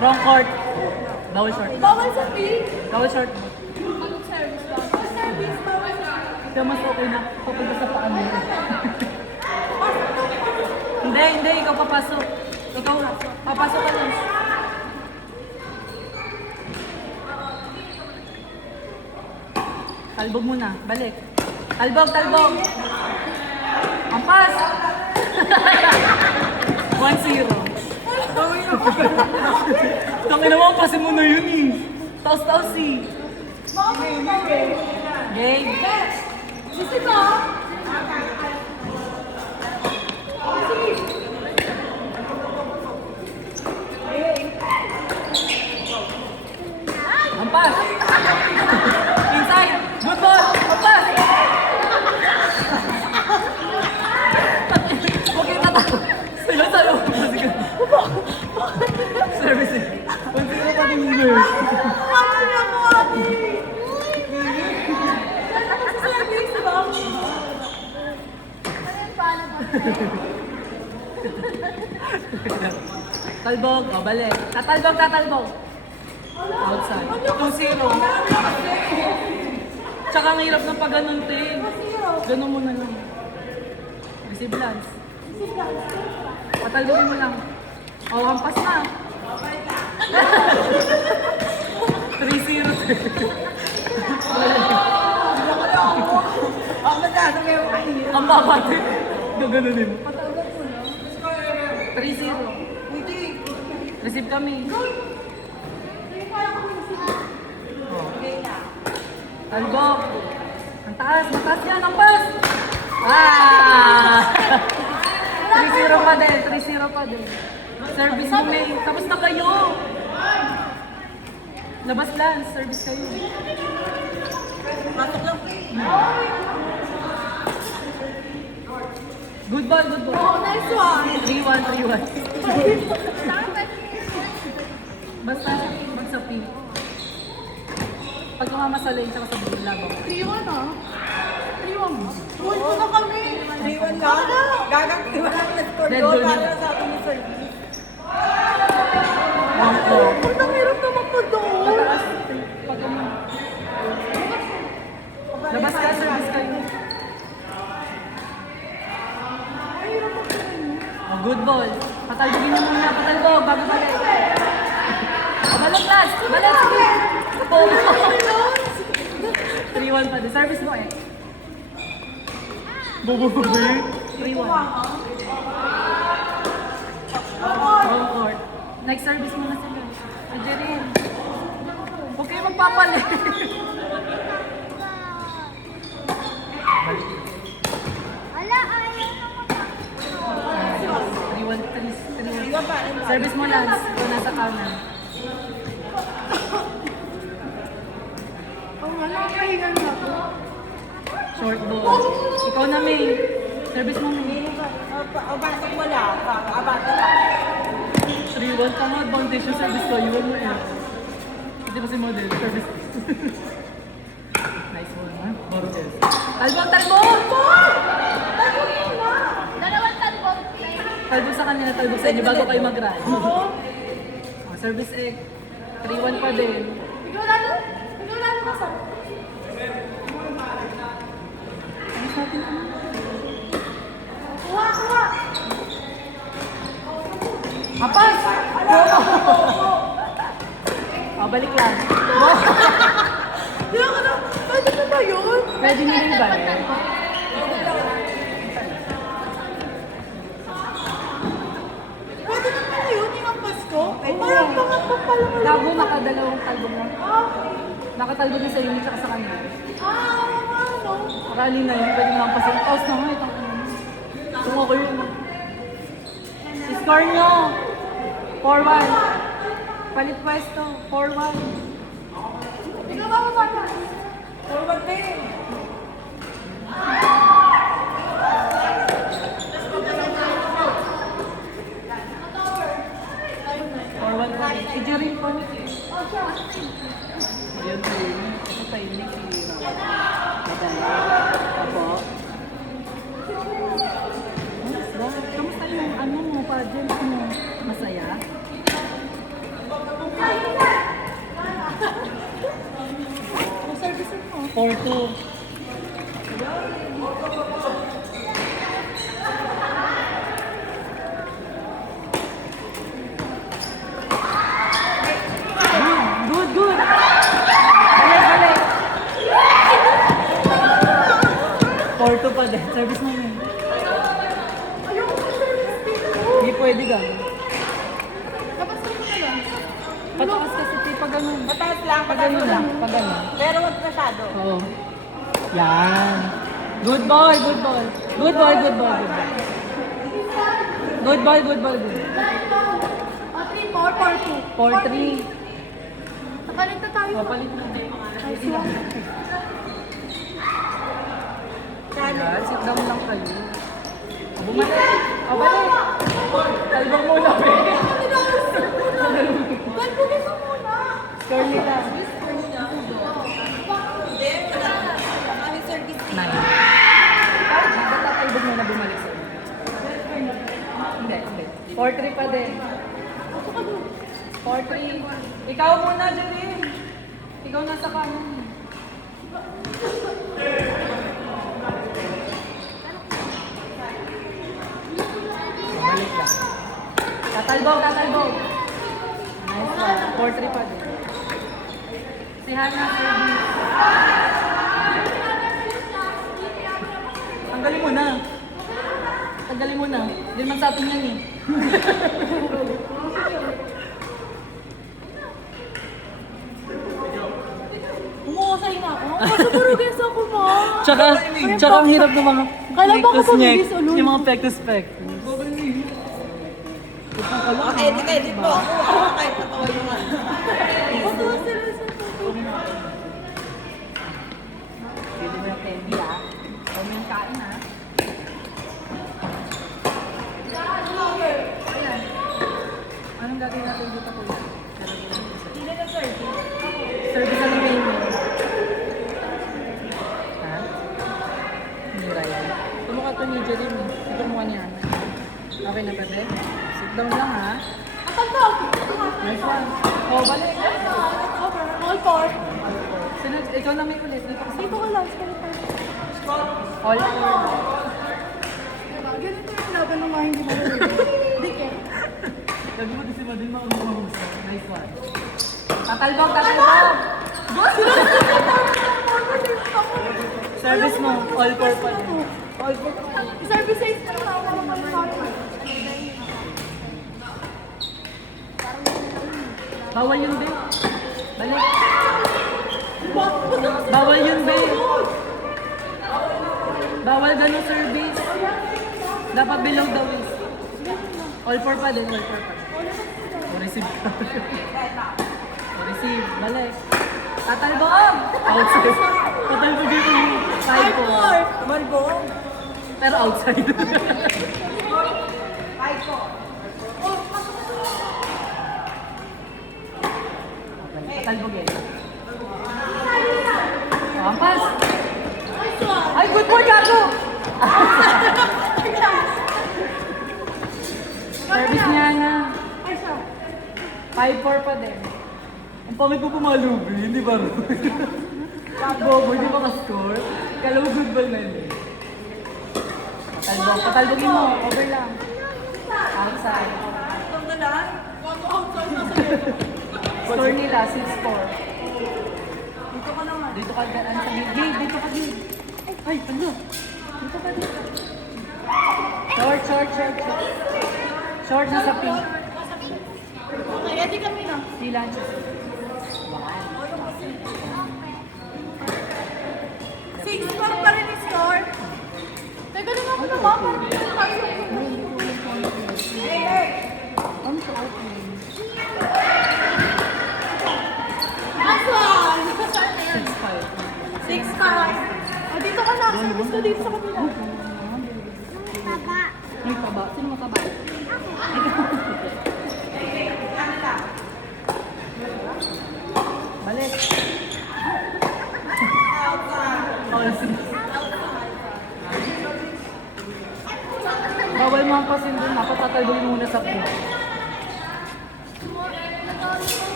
Wrong court. Bawal short. Bawal sa field. Bawal short. Anong service lang? Service, bawal sa Kaya mas okay na. Kapag sa paan mo. Hindi. Ikaw papasok. Ikaw, papasok ka lang. Talbog muna. Balik. Talbog. Ampas! 1-0. Tangina mo, pasin mo na yun eh. Taos eh. Game. gusto ko. Ampas! Inside! Good ball! Ampas! Okay, tatawa. Sila sa loob. Service eh. 1-0 pa din yun. Ano na mo, Abi? Sa service ba? Talbog. O, balik. Tatalbog. Outside. 2-0. Tsaka ang hirap ng pag-ganon, Ting. Ganon mo na lang. Receive lance. Patalbogin mo lang. O, hampas na. 3-0. Ang babat eh. Gaganunin mo. 3-0. Receive kami. Talbog. Ang taas. Mataas yan. Ang pas. 3-0 pa din. Service mo, May. Tapos na kayo. Labas lang. Service kayo. Good ball. Oh, nice one. 3-1. Basta magsapi. Pag tumama sa lane, tsaka sa buong labaw. 3-1 ah. 3-1 mo. Uy, ko na kami. 3-1 lang. Gagang, di ba namin nag-score Dead doon? goal Para na. sa akin yung service. Ang hirap naman po doon. Pataas. Pag labas ka, service kayo. Oh, good ball. Patalbogin mo muna. Patalbog, bago balik. Balik last. Balik, sige. 3-1 pa din. Service mo eh. Bubububi. 3-1. Wrong court. Next service mo na sila. Ajerin. Huwag kayo magpapalit. Ala, ayaw naman. 3-1. Service mo, Lance. Ikaw nasa counter. Oh, wala. Kahingan na ako. Short ball. Ikaw na, May. Service mo, May. Batok mo lang. Batok ka. 3-1 ka nga. Advantage yung service ko. Iwan mo eh. Hindi pa si model. Service. Nice one, ha? Borges. Talbog! Dalawang talbog. Talbog sa kanila, talbog sa inyo bago kayo mag-run. Oh, service egg. 3-1 pa din. Ikaw lalo ka sa. Ayos natin ano? Kuha. Apas! Oh, balik lang. Di ako na. Pwede na ba yun? Pwede nyo rin ba eh? Pwede na pala yun, yung Pasko. Parang pangat pa pala mo. Labo, nakadalawang talbog na. Nakatalbog na sa inyo tsaka sa kanila. Ano? Akali na yun, pwede lang pasin. Pause na nga, itang ano. Kung ako yun. Score nyo! 4-1. Palit pwesto. 4-1. Ikaw ba mo ba? Forward pa eh. Forward pa rin. Si Jerry po. Ayun po yun. Ito pa yun. Apo. Kamusta yung ano mo pa dyan? Masaya? 4-2. Good, good. Balik, balik. 4-2 pa din. Service mo yun. Hindi pwede ka. Tapos ko na lang. Patakas kasi tayo pag ganun. Mataas lang, Pag ganun lang. Pag ganun. Pero huwag masyado. Oo. Yan. Good boy, good boy. Good boy, good boy, good boy. Good boy, good boy, good boy. 3, 4, 4, 2. 4-3. Nakalit na tayo. Papalit mo. Nice one. Yan, sit down lang kayo. Bumalik. O, balik. Talbang muna, pre. Ba't bulis mo muna? Score nila. Nine. Kahit magtatalbog mo na bumalik sa'yo. Hindi, hindi. 4-3 pa din. 4-3. Ikaw muna, Jeline. Ikaw nasa kanan. Balik lang. Tatalbog, tatalbog. Nice one. 4-3 pa din. Si Hannah, service. Tanggalin mo na. Tanggalin mo na. Hindi man sa atin yan eh. Umuusay na ako. Kaso marugis ako, ma. Tsaka ang hirap ng mga Kala ba ako pabilis ulo? yung mga pectus-pectus. Edit mo ako. Kahit nakawal mo nga. Matuwa sila sa Pwede mo yung candy ah. Huwag mo yung kain ah. Ayan. Anong gagawin natin dito ko? Hindi na service. Service na main mo. Ha? Hindi yan. Tumukha to ni Jerim eh. Ito mukha niya. Okay na ba, be? Sit down lang ha. Atal Nice one. Oh, balik. All four. Sunod, ikaw na may ulit. Dito ka sa Dito ka lang. all four. Ganito yung laban ng mga hindi mo. Hindi ka. Sabi mo, di si Madin mahusay. Nice one. Tatalbog, tatalbog! Service mo, all four pa din. All four pa din. Service size na lang ako naman tayo. Bawal yun, be. Balik. Bawal yun, be. Bawal ganun service. Dapat below the waist. All four pa din, all four pa din. Receive. Receive. Balik. Tatalbog! Outside. Tatalbog yun. 5-4. Tumalbog. Pero outside. 5-4. Tatalbog yan. Ampas! Ay, good boy, Gago! Service niya na. 5-4 pa din. Ang pangit mo pumalubi, hindi ba? Bobo, hindi pa ka-score. Kala mo good ball na yun. Patalbog, patalbogin mo. Over lang. Outside. Ito na lang. Score nila, 6-4. Dito ka naman. Dito ka daan sa gate. Gate, dito ka gate. Ay, ano? Dito ka dito. Short, short, short, short. Short na sa pink. Okay, ready kami na. Sila siya. 6-4 pa rin yung score. Teka lang ako naman. Parang hindi tayo. Ano sa opening? Last one. 6-5. 6-5. O, dito ka na. Service ko dito sa kabila. May taba. Sino mataba? Balik. Oh, sige. Bawal mo ang pasin doon. Napatatalbog muna sa pool.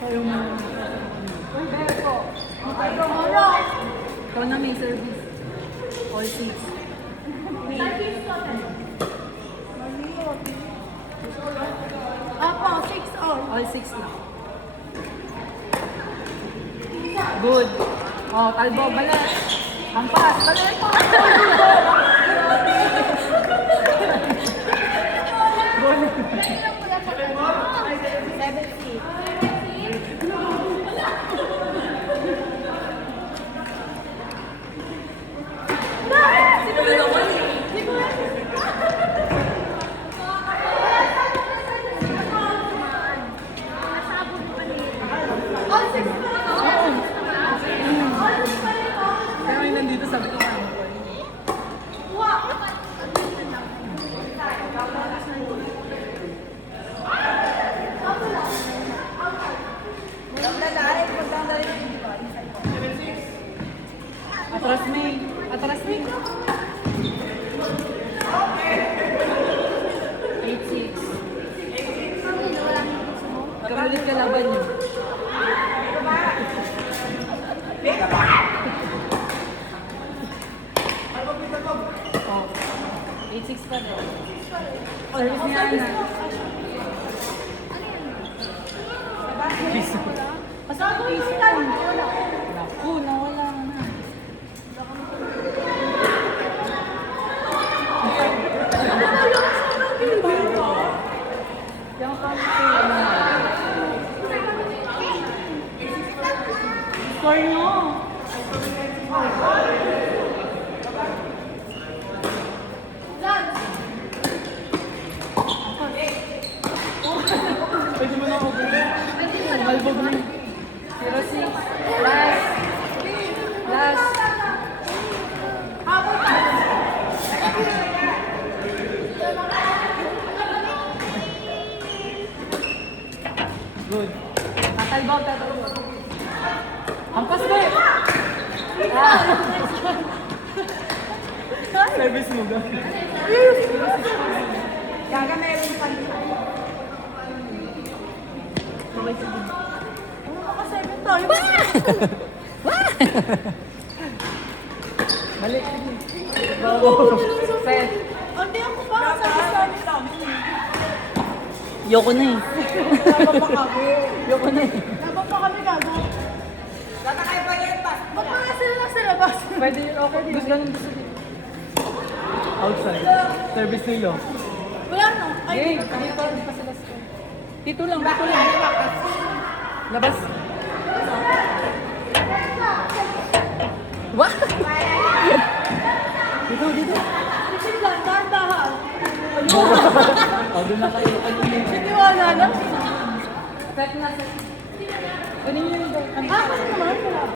Ayaw mo. Ikaw na may service. All six. Apo, 6 all. All six lang. Good. Oh, talbo, balik. Hampas, balik. All 6 pa rin ako. All 6 pa rin ako. Kaya may nandito sabi ko ano ko. Wow. Atras may. Atras may. 8-6. Kamulit ka laban niyo. Oh. 8-6 pa rin. Service niya na. Piso. Pasado yung sila. Naku, nawala na. Yung score nyo. Pwede mo na ako gawin. Malbog na. 0-6. Last. Last. Good. Tatalbog, tatalbog. Hampas ba eh? Service mo ba? Gaga meron pa dito. Ano ka 7 tayo? Balik. Set. Hindi ako pa. Sabi sa amin. Yoko na eh. Yoko na eh. Laban pa kami gago. Gata kayo pa yan pa. Ba't mga sila lang sa labas? Pwede, okay. Gusto ganun gusto din. Outside. Service nilo. Wala no. Ay, Hey, dito. Di pa sila score. Dito lang, dito lang. Labas. What? Dito, dito. Isip lang, dahan-dahan. Oh, doon na kayo. Hindi wala na. Set na, set. Kunin niyo yung Ako naman.